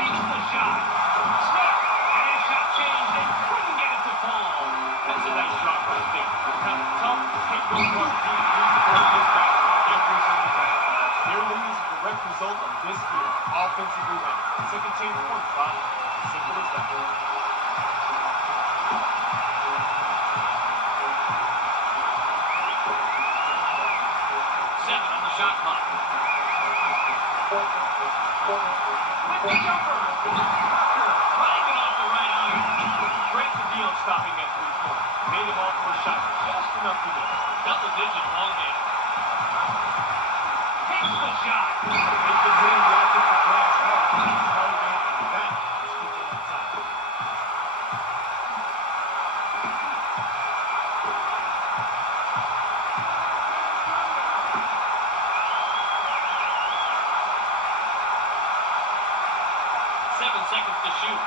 Takes the shot. Smith and his shot changed and couldn't get it to fall. That's a nice shot for Smith. Kind of tough to take those one team and use the ball this back every single time. Here it is, a direct result of this team. Offensive rebound. Second chance point spot. As simple as that. 7 on the shot clock. With the jumper. Parker flanking off the right iron. Great to be on stopping that 3-point. Made him off for a shot. Just enough to miss. Double-digit ball game. Takes the shot. They've been hitting the offensive glass hard the entire game, and that is putting them on top. Seconds to shoot.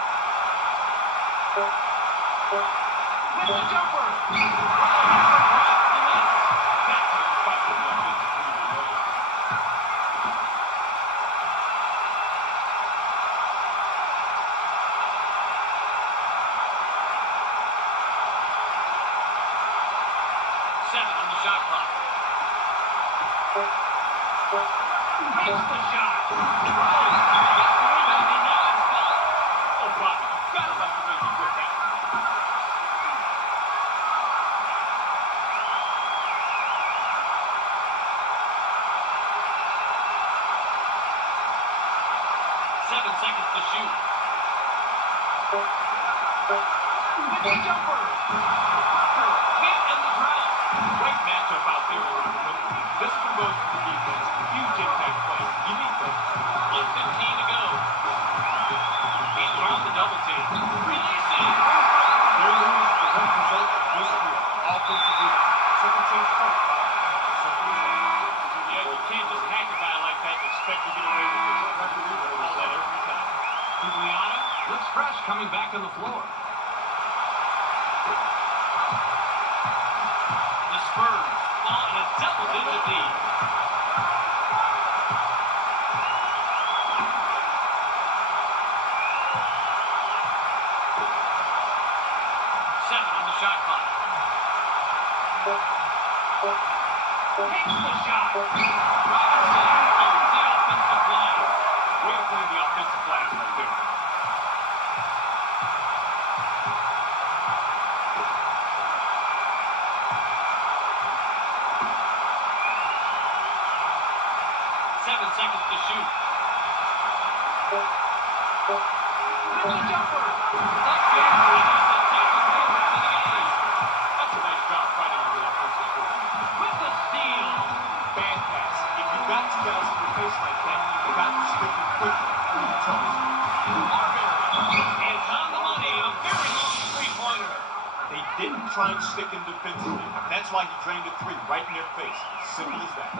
With the jumper. That's how you fight for the offensive rebound. Shot clock. Takes the shot. Gets the rebound and now it's gone. Oh, Bobby, you gotta like the way he whipped that. 7 seconds to shoot. With the jumper. Parker can't end the drought. Great matchup out there in the middle. This one goes to the defense. Huge impact play. You need them. 1:15 to go. He's thrown the double team. Releasing. They're losing the net result of this year. Offensive rebound. Second chance point. Simple as that. Yeah, you can't just hack a guy like that and expect to get away with it. Referee will call that every time. Giuliano looks fresh coming back on the floor. The Spurs fall in a double-digit lead. 7 on the shot clock. Takes the shot. Robinson owns the offensive glass. Way to play the offensive glass right there. Seconds to shoot. With the jumper. That's the opportunity to take the lead to the game. That's a nice job fighting on the offensive board. With the steal. Bad pass. If you got two guys in your face like that, you got to stick it quickly. Marbury is on the money. A very long three-pointer. They didn't try and stick him defensively. That's why he drained a three right in their face. Simple as that.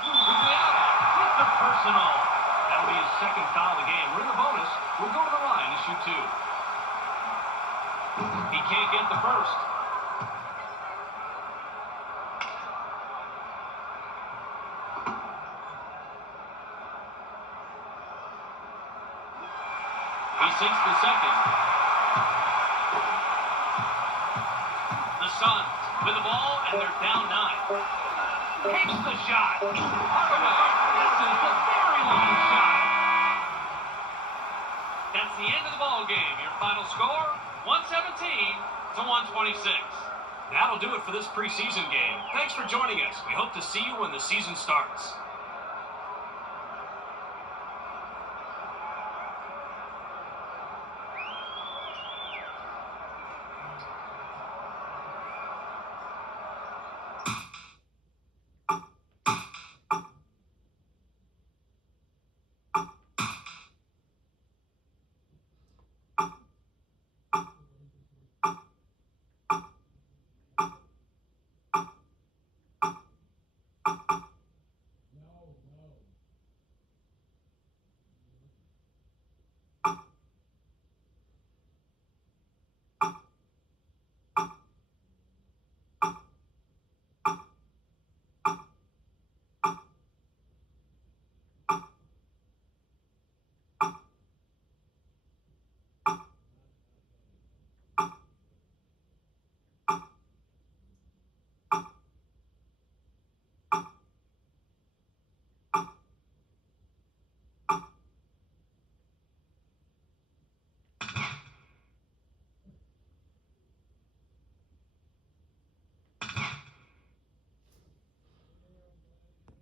Giuliano with the personal. That'll be his second foul of the game. We're in the bonus. We'll go to the line to shoot 2. He can't get the first. He sinks the second. The Suns with the ball, and they're down 9. Takes the shot. Hardaway misses the very long shot. That's the end of the ball game. Your final score, 117 to 126. That'll do it for this preseason game. Thanks for joining us. We hope to see you when the season starts.